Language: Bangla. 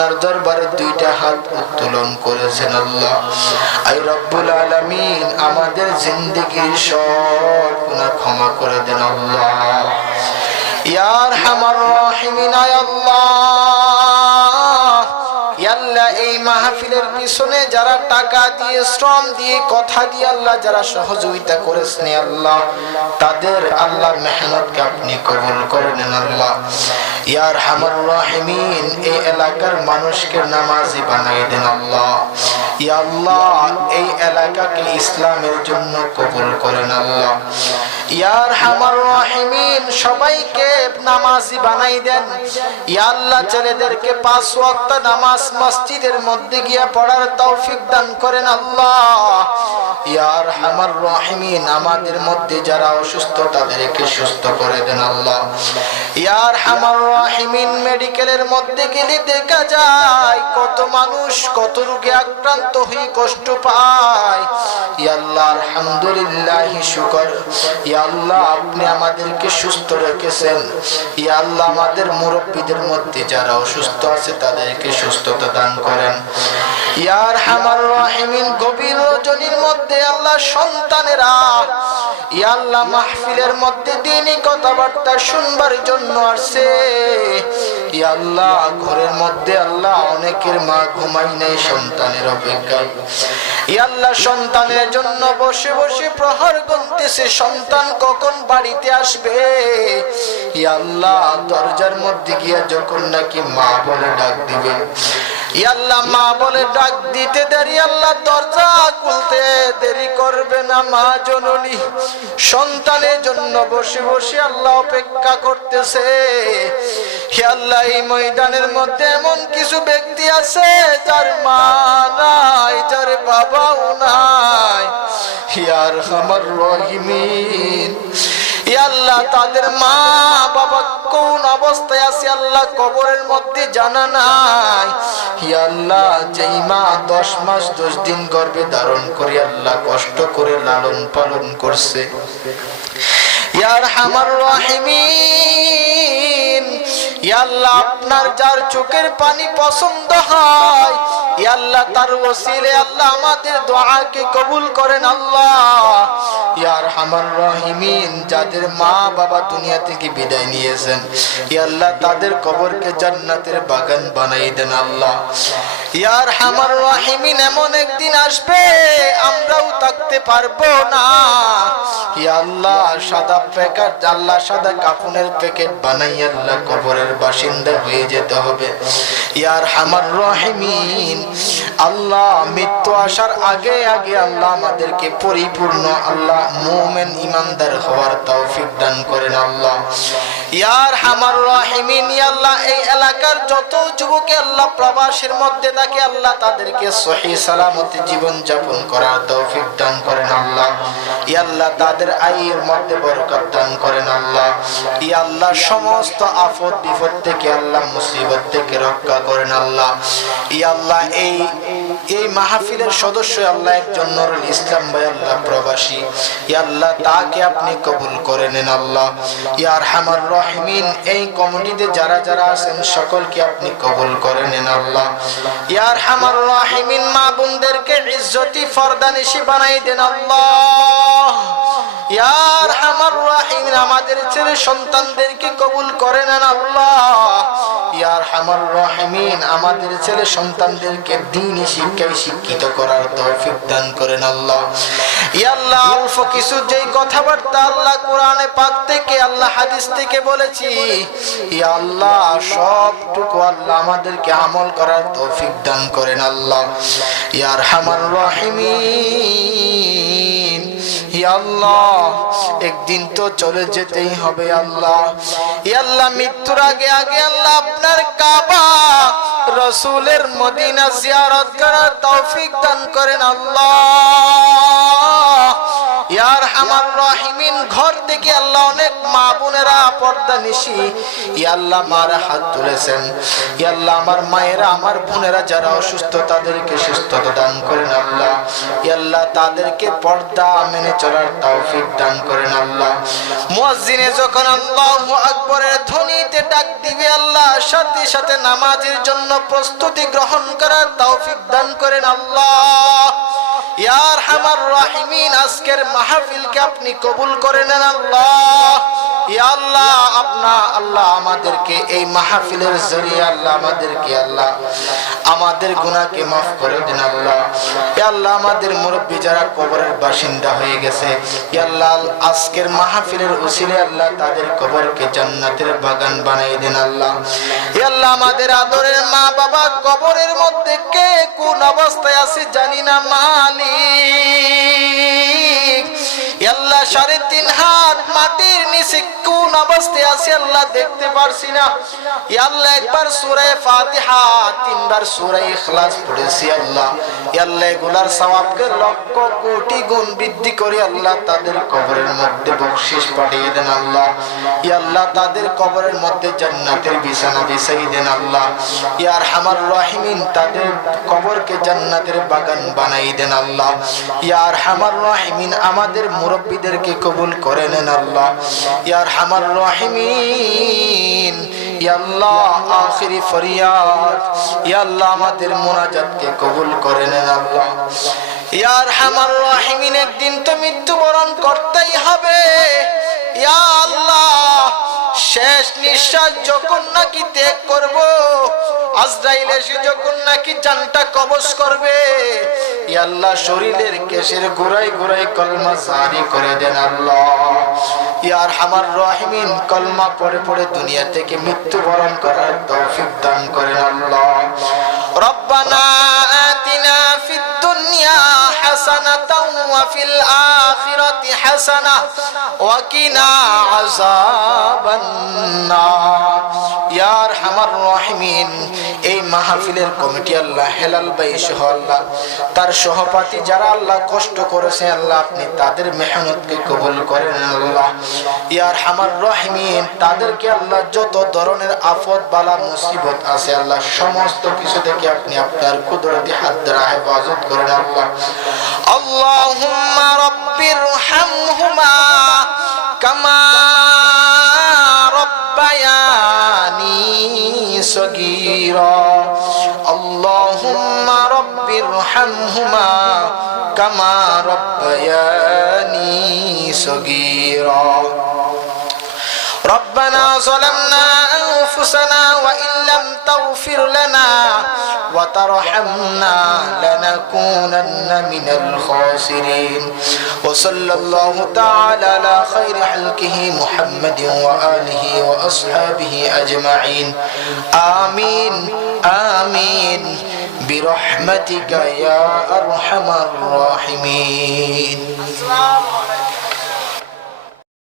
তার দরবারে দুইটা হাত উত্তোলন করেছেন আল্লাহ। আই রব্বুল আলামিন, আমাদের জিন্দগির সব গুনাহ ক্ষমা করে দেন আল্লাহ। ইয়ার হামার রহিমিন আল্লাহ। আল্লাহ এই মাহফিলের পিছনে যারা টাকা দিয়ে, শ্রম দিয়ে, কথা দিয়ে আল্লাহ যারা সহযোগিতা করেছেন আল্লাহ, তাদের আল্লাহ মেহনতকে আপনি কবুল করে নেন আল্লাহ। ইয়ার হামার রাহিমিন, এই এলাকার মানুষকে নামাজি বানাই দেন আল্লাহ। আল্লাহ, এই এলাকাকে ইসলামের জন্য কবুল করেন আল্লাহ। ইয়ার হামার রাহিমিন, সবাইকে নামাজি বানাই দেন। ইয়া আল্লাহ, ছেলেদেরকে পাঁচ ওয়াক্ত নামাজ মসজিদের মধ্যে গিয়া পড়ার তৌফিক দান করেন আল্লাহ। ইয়ার হামার রাহিমিন, আমাদের মধ্যে যারা অসুস্থ, তাদেরকে সুস্থ করে দেন আল্লাহ। ইয়ার হামার রাহিমিন, মেডিকেলের মধ্যে গেলে দেখা যায়, কত মানুষ কত রোগে আক্রান্ত হয়ে কষ্ট পায়। ইয়াল্লাহ আলহামদুলিল্লাহ, শুকর। ইয়াল্লাহ আপনি আমাদেরকে সুস্থ রেখেছেন। ইয়াল্লাহ আমাদের মুরব্বীদের মধ্যে যারা অসুস্থ আছে, তাদেরকে সুস্থতা দান করেন। ইয়ার হামার রাহিমিন, গভীর রজনীর মধ্যে আল্লাহ সন্তানেরা ইয়াল্লাহ মাহফিলের মধ্যে দিনই কথাবার্তা শুনবার জন্য আসছে আল্লাহ ঘরের মধ্যে আল্লাহ অনেকের মা ঘুমাই নেই, সন্তানের অপেক্ষায় আল্লাহ সন্তানের জন্য বসে বসে প্রহার গুনতেছে, সন্তান কখন বাড়িতে আসবে? আল্লাহ দরজার মধ্যে গিয়া যখন নাকি মা বলে ডাক দিবে। আল্লাহ মা বলে ডাক দিতে দেরি, আল্লাহ দরজা খুলতে দেরি করবে না মা জননী। সন্তানের জন্য বসে বসে আল্লাহ অপেক্ষা করতেছে। হে আল্লাহ, এই ময়দানের মধ্যে এমন কিছু ব্যক্তি আছে যার মা নাই, যার বাবাও নাই। হিয়ার আমার রহিমিন। আল্লাহ, তাদের মা বাবা কোন অবস্থায় আছে আল্লাহ কবরের মধ্যে জানা নাই। আল্লাহ, যেই মা দশ মাস, দশ দিন গর্ভে ধারণ করে আল্লাহ কষ্ট করে লালন পালন করছে। ইয়ার হামার রাহিমিন। আপনার যার চোখের পানি পছন্দ হয় তার ওসিলে আল্লাহ আমাদের দোয়াকে কবুল করেন আল্লাহ। ইয়ার রহিমিন, যাদের মা বাবা দুনিয়া থেকে বিদায় নিয়েছেন আল্লাহ, তাদের কবরকে জান্নাতের বাগান বানাই দেন আল্লাহ। ইয়ার হামার রহিমিন, এমন একদিন আসবে, আমরাও থাকতে পারব না। সাদা প্যাকেট, আল্লাহ সাদা কাফনের প্যাকেট বানাই আল্লাহ কবরের বাসিন্দা হয়ে যেতে হবে। ইয়ার হামার রহিমিন, আল্লাহ মৃত্যু আসার আগে আগে আল্লাহ আমাদেরকে পরিপূর্ণ, আল্লাহ মোমেন ইমানদার হওয়ার তৌফিক দান করেন আল্লাহ। ইয়ার হামার রাহিমিন আল্লাহ, এই এলাকার যত যুবকে আল্লাহ প্রবাসের মধ্যে থাকে, আল্লাহ তাদেরকে সহি সালামতে জীবন যাপন করার তৌফিক দান করেন আল্লাহ। ই আল্লাহ তাদের আয়ের মধ্যে বরকত দান করেন আল্লাহ। ই আল্লাহ সমস্ত আফত বিপদ থেকে, আল্লাহ মুসিবত থেকে রক্ষা করেন আল্লাহ। ই আল্লাহ এই এই মাহফিলের সদস্য আল্লাহ একজন নরুল ইসলাম ভাই, আল্লাহ প্রবাসী। আল্লাহ, তাকে আপনি কবুল করে নেন আল্লাহ। ইয়ার হামার রহমিন, এই কমিটিতে যারা যারা আছেন, সকলকে আপনি কবুল করে নেন আল্লাহ। ইয়ার হামার রহমিন, মা বোনদেরকে ইজ্জতি ফরদানিসি বানাই দেন আল্লাহ। ইয়ার হামার রাহিমিন আমাদের ছেলে সন্তানদেরকে কবুল করে নেন আল্লাহ। ইয়ার হামার রাহিমিন, আমাদের ছেলে সন্তানদেরকে দিনই শিক্ষায় শিক্ষিত করার তৌফিক দান করেন আল্লাহ। ইয়া আল্লাহ, অল্প কিছু যেই কথাবার্তা আল্লাহ কোরআনে পাক থেকে, আল্লাহ হাদিস থেকে বলেছি, ইয়া আল্লাহ, সবটুকু আল্লাহ আমাদেরকে আমল করার তৌফিক দান করেন আল্লাহ। ইয়ার হামার রাহিমিন আল্লাহ। একদিন তো চলে যেতেই হবে আল্লাহ। আল্লাহ, মৃত্যুর আগে আগে আল্লাহ আপনার কাবা রসুলের মদিনা জিয়ারত করার তৌফিক দান করেন আল্লাহ। ইয়ার আমার রাহিমিন ঘর থেকে আল্লাহ অনেক মা বোনেরা পর্দা নিশি। মারা হাত তুলেছেন। আমার মায়েরা, আমার বোনেরা যারা অসুস্থ, তাদেরকে সুস্থতা দান করেন আল্লাহ। তাদেরকে পর্দা মেনে চলার তৌফিক দান করেন আল্লাহ। মুয়াজ্জিনে যখন আল্লাহু ধ্বনিতে ডাক দিবে আল্লাহ, সাথে সাথে নামাজের জন্য প্রস্তুতি গ্রহণ করার তৌফিক দান করেন আল্লাহ। ইয়ার হামার রাহিমিন, আজকের মাহফিলকে আপনি কবুল করে নেন আল্লাহ। আল্লাহ, আপনা আল্লাহ আমাদেরকে এই মাহফিলের জরিয়া, আল্লাহ আমাদেরকে আল্লাহ আমাদের গুণাকে মাফ করে দিন আল্লাহ। আল্লাহ আমাদের মুরব্বী যারা কবরের বাসিন্দা হয়ে গেছে আল্লাহ আজকের মাহফিলের উসিলে আল্লাহ তাদের কবরকে জান্নাতের বাগান বানাই দিন আল্লাহ। আল্লাহ আমাদের আদরের মা বাবা কবরের মধ্যে কে কোন অবস্থায় আছে জানি না, মালিক। আল্লাহ সাড়ে তিন হাত মাটির নিচে কোন অবস্থায় আছে আল্লাহ দেখতে পারছি না। আল্লাহ একবার সূরা ফাতিহা, তিনবার সূরা ইখলাস পড়েছি আল্লাহ। আল্লাহ এগুলার সওয়াবকে লক্ষ কোটি গুণ বৃদ্ধি করে আল্লাহ তাদের কবরের মধ্যে বকশিস পাঠিয়ে দেন আল্লাহ। আল্লাহ তাদের কবরের মধ্যে জান্নাতের বিছানা বিছাই দেন আল্লাহ। ইয়ার হামার রহিমিন, তাদের কবরকে জান্নাতের বাগান বানাই দেন আল্লাহ। ইয়ার হামার রহিমিন, আমাদের মুরব্বীদেরকে কবুল করে নেন আল্লাহ। ইয়ার হামার রহিমিন। ফরিয়াদ। আমাদের মোনাজাতকে কবুল করে নেন আল্লাহ। ইয়ার হামার একদিন তো মৃত্যুবরণ করতেই হবে। ইয়া শেষ নিঃশ্বাস যখন নাকি ত্যাগ করব, আজরাইল এসে যখন নাকি জানটা কবজ করবে, ই আল্লাহ শরীরের কেশের গোড়াই গোড়াই কলমা জারি করে দেন আল্লাহ। ইয়ার হামার রহিমিন, কলমা পড়ে পড়ে দুনিয়া থেকে মৃত্যুবরণ করার তৌফিক দান করেন আল্লাহ। রব্বানা আতিনা ফিদ দুনিয়া হাসানাতাও আখিরাতি হাসানাহ ওয়া কিনা আযাবান নার ইয়ার হামার রহিমিন এই মাহফিলের কমিটি আল্লাহ হেলাল ভাই সহ আল্লাহ, তার সহপাঠী যারা আল্লাহ কষ্ট করেছে, আল্লাহ আপনি তাদের মেহনতকে কবুল করেন আল্লাহ। ইয়ার হামার রহিমিন, তাদেরকে আল্লাহ যত ধরনের আফত বালা মুসিবত আছে, আল্লাহ সমস্ত কিছু থেকে আপনি আপনার কুদরতি হাত দ্বারা হেফাজত করেন আল্লাহ। আল্লাহ اللهم رب ارحمهما كما ربياني صغيرا اللهم رب ارحمهما كما ربياني صغيرا ربنا ظلمنا أنفسنا وإن تغفر لنا وترحمنا لنكونن من الخاسرين. وصلى الله تعالى على خير حلقه محمد وآله وأصحابه أجمعين. آمين آمين. برحمتك يا أرحم الراحمين.